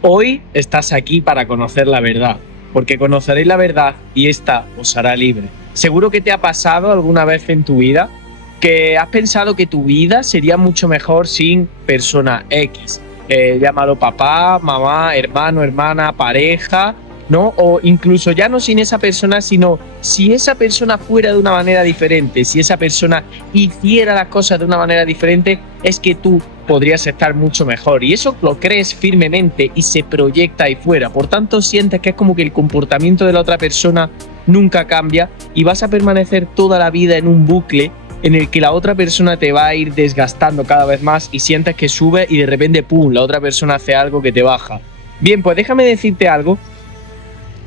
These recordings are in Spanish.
Hoy estás aquí para conocer la verdad, porque conoceréis la verdad y esta os hará libre. Seguro que te ha pasado alguna vez en tu vida que has pensado que tu vida sería mucho mejor sin persona X. Llámalo papá, mamá, hermano, hermana, pareja, ¿no? O incluso ya no sin esa persona, sino si esa persona fuera de una manera diferente, si esa persona hiciera las cosas de una manera diferente, es que tú podrías estar mucho mejor. Y eso lo crees firmemente y se proyecta ahí fuera. Por tanto, sientes que es como que el comportamiento de la otra persona nunca cambia y vas a permanecer toda la vida en un bucle en el que la otra persona te va a ir desgastando cada vez más y sientes que sube y de repente, ¡pum!, la otra persona hace algo que te baja. Bien, pues déjame decirte algo.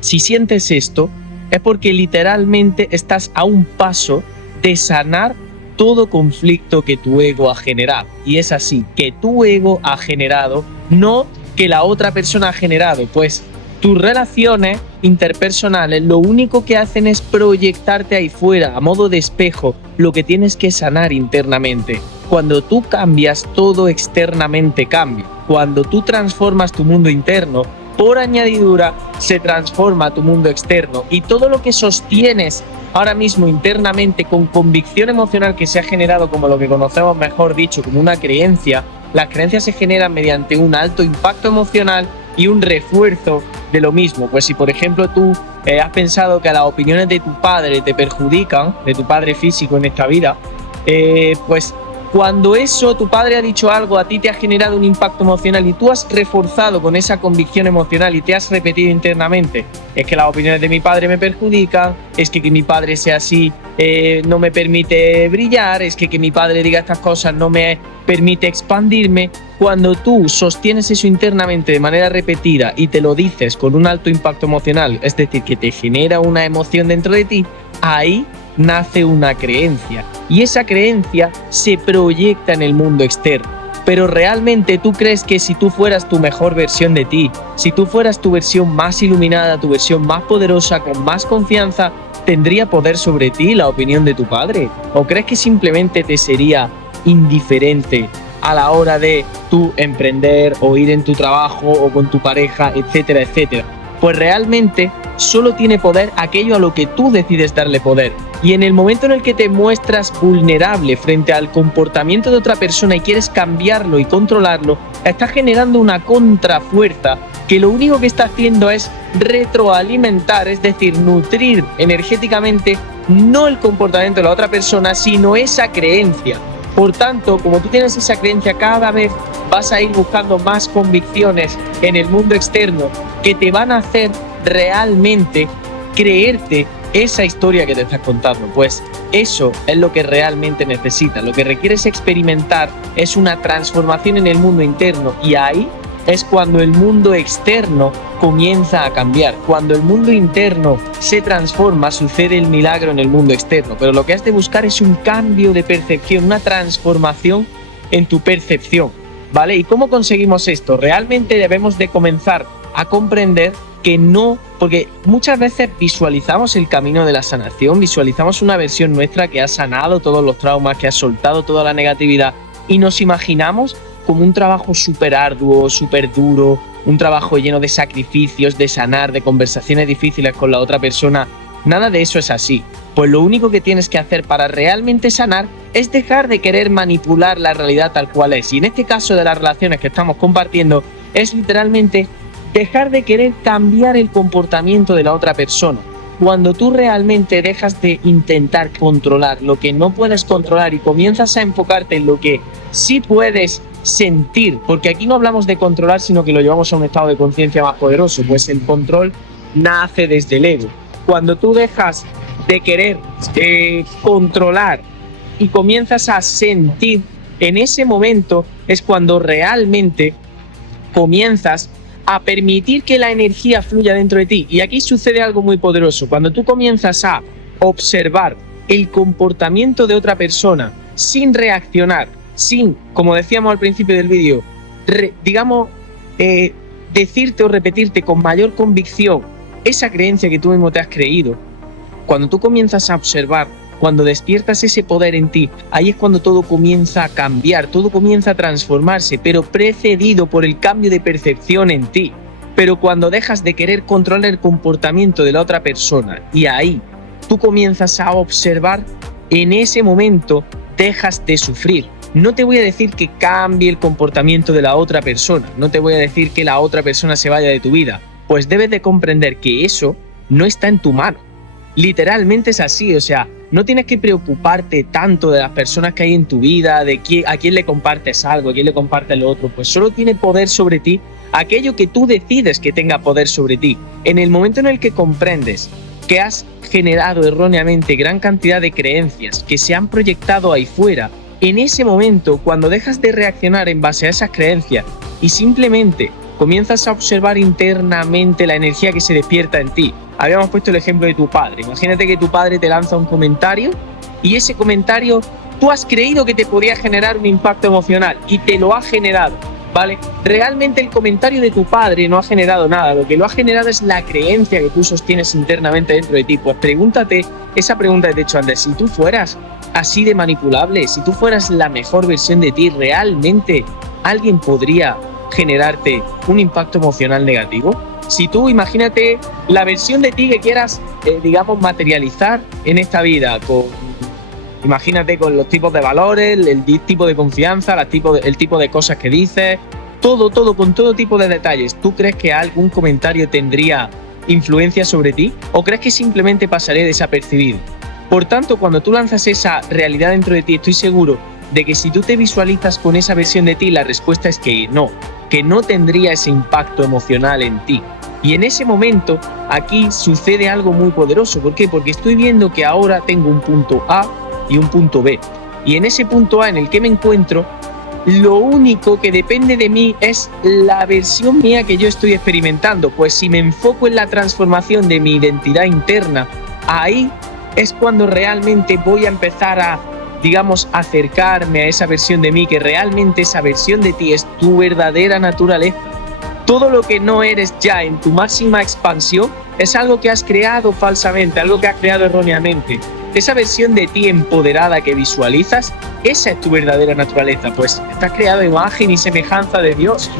Si sientes esto, es porque literalmente estás a un paso de sanar todo conflicto que tu ego ha generado. Y es así, que tu ego ha generado, no que la otra persona ha generado. Pues tus relaciones interpersonales lo único que hacen es proyectarte ahí fuera, a modo de espejo, lo que tienes que sanar internamente. Cuando tú cambias, todo externamente cambia. Cuando tú transformas tu mundo interno, por añadidura se transforma tu mundo externo y todo lo que sostienes ahora mismo internamente con convicción emocional que se ha generado, como lo que conocemos mejor dicho como una creencia, las creencias se generan mediante un alto impacto emocional y un refuerzo de lo mismo. Pues si por ejemplo tú has pensado que las opiniones de tu padre te perjudican, de tu padre físico en esta vida, pues cuando eso, tu padre ha dicho algo, a ti te ha generado un impacto emocional y tú has reforzado con esa convicción emocional y te has repetido internamente, es que las opiniones de mi padre me perjudican, es que mi padre sea así no me permite brillar, es que mi padre diga estas cosas no me permite expandirme. Cuando tú sostienes eso internamente de manera repetida y te lo dices con un alto impacto emocional, es decir, que te genera una emoción dentro de ti, ahí nace una creencia y esa creencia se proyecta en el mundo externo. Pero realmente tú crees que si tú fueras tu mejor versión de ti, si tú fueras tu versión más iluminada, tu versión más poderosa, con más confianza, ¿tendría poder sobre ti la opinión de tu padre? ¿O crees que simplemente te sería indiferente a la hora de tú emprender o ir en tu trabajo o con tu pareja, etcétera, etcétera? Pues realmente solo tiene poder aquello a lo que tú decides darle poder. Y en el momento en el que te muestras vulnerable frente al comportamiento de otra persona y quieres cambiarlo y controlarlo, estás generando una contrafuerza que lo único que está haciendo es retroalimentar, es decir, nutrir energéticamente no el comportamiento de la otra persona, sino esa creencia. Por tanto, como tú tienes esa creencia, cada vez vas a ir buscando más convicciones en el mundo externo que te van a hacer realmente creerte esa historia que te estás contando. Pues eso es lo que realmente necesitas. Lo que requieres experimentar es una transformación en el mundo interno y ahí es cuando el mundo externo comienza a cambiar. Cuando el mundo interno se transforma, sucede el milagro en el mundo externo. Pero lo que has de buscar es un cambio de percepción, una transformación en tu percepción, ¿vale? ¿Y cómo conseguimos esto? Realmente debemos de comenzar a comprender que no, porque muchas veces visualizamos el camino de la sanación, visualizamos una versión nuestra que ha sanado todos los traumas, que ha soltado toda la negatividad y nos imaginamos como un trabajo súper arduo, súper duro, un trabajo lleno de sacrificios, de sanar, de conversaciones difíciles con la otra persona. Nada de eso es así. Pues lo único que tienes que hacer para realmente sanar es dejar de querer manipular la realidad tal cual es. Y en este caso de las relaciones que estamos compartiendo, es literalmente dejar de querer cambiar el comportamiento de la otra persona. Cuando tú realmente dejas de intentar controlar lo que no puedes controlar y comienzas a enfocarte en lo que sí puedes sentir, porque aquí no hablamos de controlar, sino que lo llevamos a un estado de conciencia más poderoso, pues el control nace desde el ego. Cuando tú dejas de querer controlar y comienzas a sentir, en ese momento es cuando realmente comienzas a permitir que la energía fluya dentro de ti. Y aquí sucede algo muy poderoso. Cuando tú comienzas a observar el comportamiento de otra persona sin reaccionar, sin, como decíamos al principio del vídeo, decirte o repetirte con mayor convicción esa creencia que tú mismo te has creído, cuando tú comienzas a observar, cuando despiertas ese poder en ti, ahí es cuando todo comienza a cambiar, todo comienza a transformarse, pero precedido por el cambio de percepción en ti. Pero cuando dejas de querer controlar el comportamiento de la otra persona y ahí tú comienzas a observar, en ese momento dejas de sufrir. No te voy a decir que cambie el comportamiento de la otra persona, no te voy a decir que la otra persona se vaya de tu vida, pues debes de comprender que eso no está en tu mano. Literalmente es así, o sea, no tienes que preocuparte tanto de las personas que hay en tu vida, a quién le compartes algo, a quién le compartes lo otro, pues solo tiene poder sobre ti aquello que tú decides que tenga poder sobre ti. En el momento en el que comprendes que has generado erróneamente gran cantidad de creencias que se han proyectado ahí fuera, en ese momento, cuando dejas de reaccionar en base a esas creencias y simplemente comienzas a observar internamente la energía que se despierta en ti. Habíamos puesto el ejemplo de tu padre. Imagínate que tu padre te lanza un comentario y ese comentario tú has creído que te podía generar un impacto emocional y te lo ha generado, ¿vale? Realmente el comentario de tu padre no ha generado nada. Lo que lo ha generado es la creencia que tú sostienes internamente dentro de ti. Pues pregúntate esa pregunta que te he hecho antes. Si tú fueras así de manipulable, si tú fueras la mejor versión de ti, ¿realmente alguien podría generarte un impacto emocional negativo? Si tú, imagínate la versión de ti que quieras, digamos, materializar en esta vida, imagínate con los tipos de valores, el tipo de confianza, el tipo de cosas que dices, todo, con todo tipo de detalles. ¿Tú crees que algún comentario tendría influencia sobre ti o crees que simplemente pasaría desapercibido? Por tanto, cuando tú lanzas esa realidad dentro de ti, estoy seguro de que si tú te visualizas con esa versión de ti, la respuesta es que no tendría ese impacto emocional en ti. Y en ese momento, aquí sucede algo muy poderoso. ¿Por qué? Porque estoy viendo que ahora tengo un punto A y un punto B. Y en ese punto A en el que me encuentro, lo único que depende de mí es la versión mía que yo estoy experimentando. Pues si me enfoco en la transformación de mi identidad interna, ahí es cuando realmente voy a empezar a, digamos, acercarme a esa versión de mí, que realmente esa versión de ti es tu verdadera naturaleza. Todo lo que no eres ya en tu máxima expansión es algo que has creado falsamente, algo que has creado erróneamente. Esa versión de ti empoderada que visualizas, esa es tu verdadera naturaleza, pues estás creado a imagen y semejanza de Dios.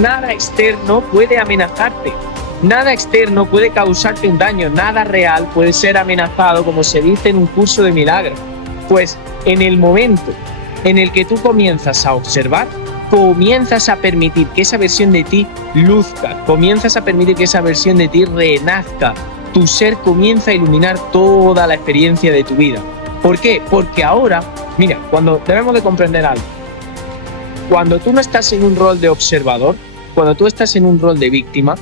Nada externo puede amenazarte. Nada externo puede causarte un daño, nada real puede ser amenazado, como se dice en un curso de milagros. Pues en el momento en el que tú comienzas a observar, comienzas a permitir que esa versión de ti luzca, comienzas a permitir que esa versión de ti renazca. Tu ser comienza a iluminar toda la experiencia de tu vida. ¿Por qué? Porque ahora, mira, cuando debemos de comprender algo, cuando tú no estás en un rol de observador, cuando tú estás en un rol de víctima,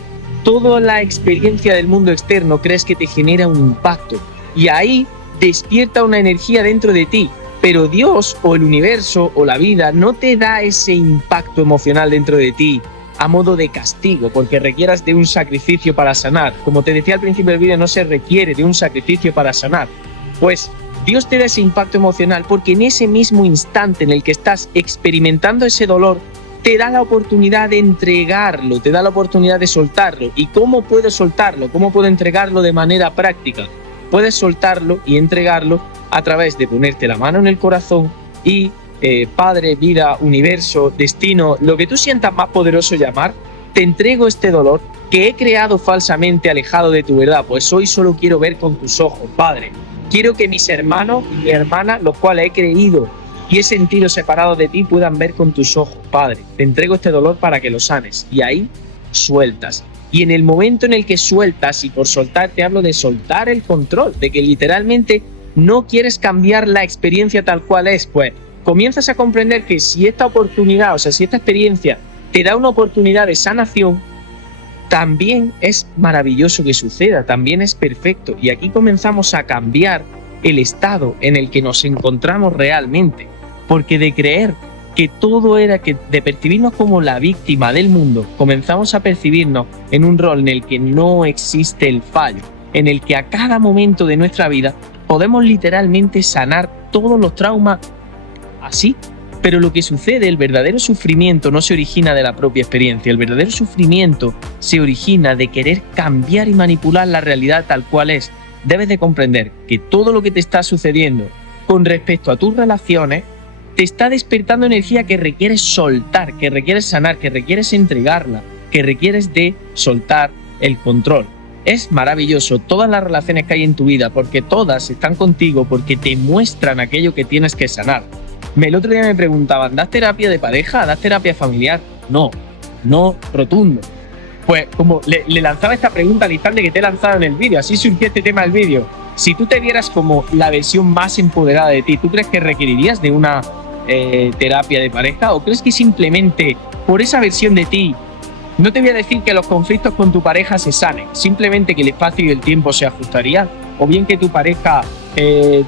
toda la experiencia del mundo externo crees que te genera un impacto y ahí despierta una energía dentro de ti, pero Dios o el universo o la vida no te da ese impacto emocional dentro de ti a modo de castigo porque requieras de un sacrificio para sanar. Como te decía al principio del vídeo, no se requiere de un sacrificio para sanar. Pues Dios te da ese impacto emocional porque en ese mismo instante en el que estás experimentando ese dolor, te da la oportunidad de entregarlo, te da la oportunidad de soltarlo. ¿Y cómo puedo soltarlo? ¿Cómo puedo entregarlo de manera práctica? Puedes soltarlo y entregarlo a través de ponerte la mano en el corazón y Padre, vida, universo, destino, lo que tú sientas más poderoso llamar, te entrego este dolor que he creado falsamente alejado de tu verdad, pues hoy solo quiero ver con tus ojos, Padre. Quiero que mis hermanos y mi hermana, los cuales he creído y he sentido separados de ti, puedan ver con tus ojos, Padre. Te entrego este dolor para que lo sanes. Y ahí sueltas. Y en el momento en el que sueltas, y por soltar te hablo de soltar el control, de que literalmente no quieres cambiar la experiencia tal cual es, pues comienzas a comprender que si esta oportunidad, o sea, si esta experiencia te da una oportunidad de sanación, también es maravilloso que suceda, también es perfecto. Y aquí comenzamos a cambiar el estado en el que nos encontramos realmente. Porque de creer que todo era, que de percibirnos como la víctima del mundo, comenzamos a percibirnos en un rol en el que no existe el fallo, en el que a cada momento de nuestra vida podemos literalmente sanar todos los traumas así. Pero lo que sucede, el verdadero sufrimiento no se origina de la propia experiencia, el verdadero sufrimiento se origina de querer cambiar y manipular la realidad tal cual es. Debes de comprender que todo lo que te está sucediendo con respecto a tus relaciones te está despertando energía que requieres soltar, que requieres sanar, que requieres entregarla, que requieres de soltar el control. Es maravilloso todas las relaciones que hay en tu vida, porque todas están contigo, porque te muestran aquello que tienes que sanar. El otro día me preguntaban, ¿das terapia de pareja? ¿Das terapia familiar? No, rotundo. Pues como le lanzaba esta pregunta al instante que te he lanzado en el vídeo, así surgió este tema del vídeo. Si tú te vieras como la versión más empoderada de ti, ¿tú crees que requerirías de una terapia de pareja? ¿O crees que simplemente por esa versión de ti, no te voy a decir que los conflictos con tu pareja se sanen, simplemente que el espacio y el tiempo se ajustarían? O bien que tu pareja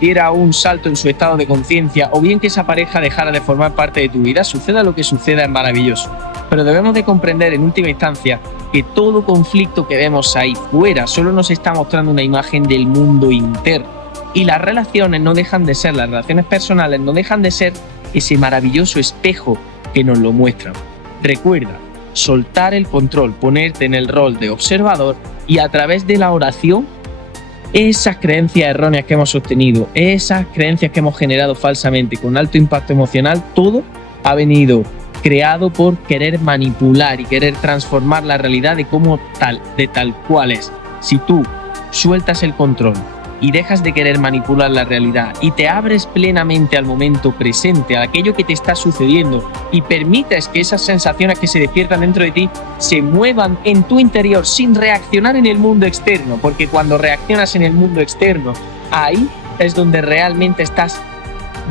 diera un salto en su estado de conciencia, o bien que esa pareja dejara de formar parte de tu vida. Suceda lo que suceda, es maravilloso. Pero debemos de comprender en última instancia que todo conflicto que vemos ahí fuera solo nos está mostrando una imagen del mundo interno. Y las relaciones no dejan de ser, las relaciones personales no dejan de ser ese maravilloso espejo que nos lo muestran. Recuerda, soltar el control, ponerte en el rol de observador y a través de la oración, esas creencias erróneas que hemos sostenido, esas creencias que hemos generado falsamente con alto impacto emocional, todo ha venido creado por querer manipular y querer transformar la realidad de tal cual es. Si tú sueltas el control y dejas de querer manipular la realidad y te abres plenamente al momento presente, a aquello que te está sucediendo, y permites que esas sensaciones que se despiertan dentro de ti se muevan en tu interior sin reaccionar en el mundo externo, porque cuando reaccionas en el mundo externo, ahí es donde realmente estás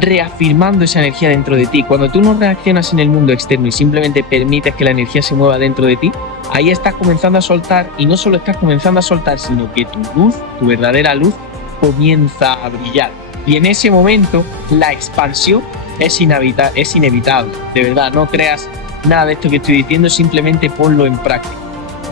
reafirmando esa energía dentro de ti. Cuando tú no reaccionas en el mundo externo y simplemente permites que la energía se mueva dentro de ti, ahí estás comenzando a soltar, y no solo estás comenzando a soltar, sino que tu luz, tu verdadera luz, comienza a brillar. Y en ese momento la expansión es inevitable. De verdad, no creas nada de esto que estoy diciendo, simplemente ponlo en práctica.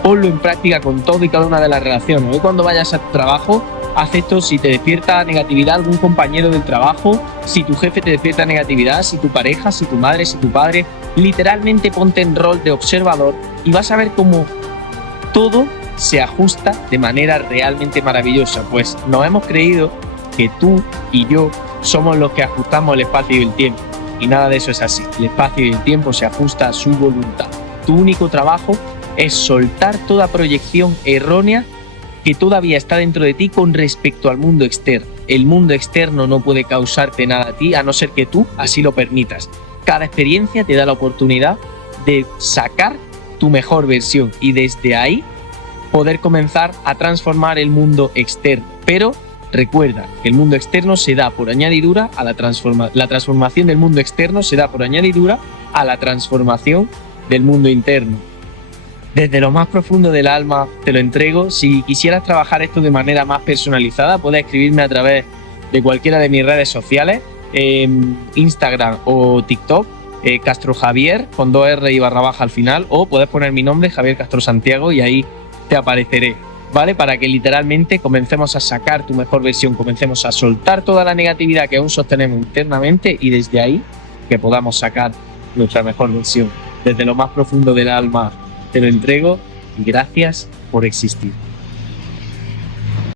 Ponlo en práctica con todo y cada una de las relaciones. Hoy cuando vayas a tu trabajo, haz esto. Si te despierta negatividad algún compañero del trabajo, si tu jefe te despierta negatividad, si tu pareja, si tu madre, si tu padre, literalmente ponte en rol de observador y vas a ver cómo todo se ajusta de manera realmente maravillosa. Pues nos hemos creído que tú y yo somos los que ajustamos el espacio y el tiempo, y nada de eso es así. El espacio y el tiempo se ajusta a su voluntad. Tu único trabajo es soltar toda proyección errónea que todavía está dentro de ti con respecto al mundo externo. El mundo externo no puede causarte nada a ti, a no ser que tú así lo permitas. Cada experiencia te da la oportunidad de sacar tu mejor versión y desde ahí poder comenzar a transformar el mundo externo. Pero recuerda que el mundo externo se da por añadidura a la transformación del mundo externo se da por añadidura a la transformación del mundo interno. Desde lo más profundo del alma te lo entrego. Si quisieras trabajar esto de manera más personalizada, puedes escribirme a través de cualquiera de mis redes sociales, Instagram o TikTok, Castro Javier, con 2R y _ al final, o puedes poner mi nombre, Javier Castro Santiago, y ahí te apareceré, ¿vale? Para que literalmente comencemos a sacar tu mejor versión, comencemos a soltar toda la negatividad que aún sostenemos internamente, y desde ahí que podamos sacar nuestra mejor versión. Desde lo más profundo del alma te lo entrego y gracias por existir.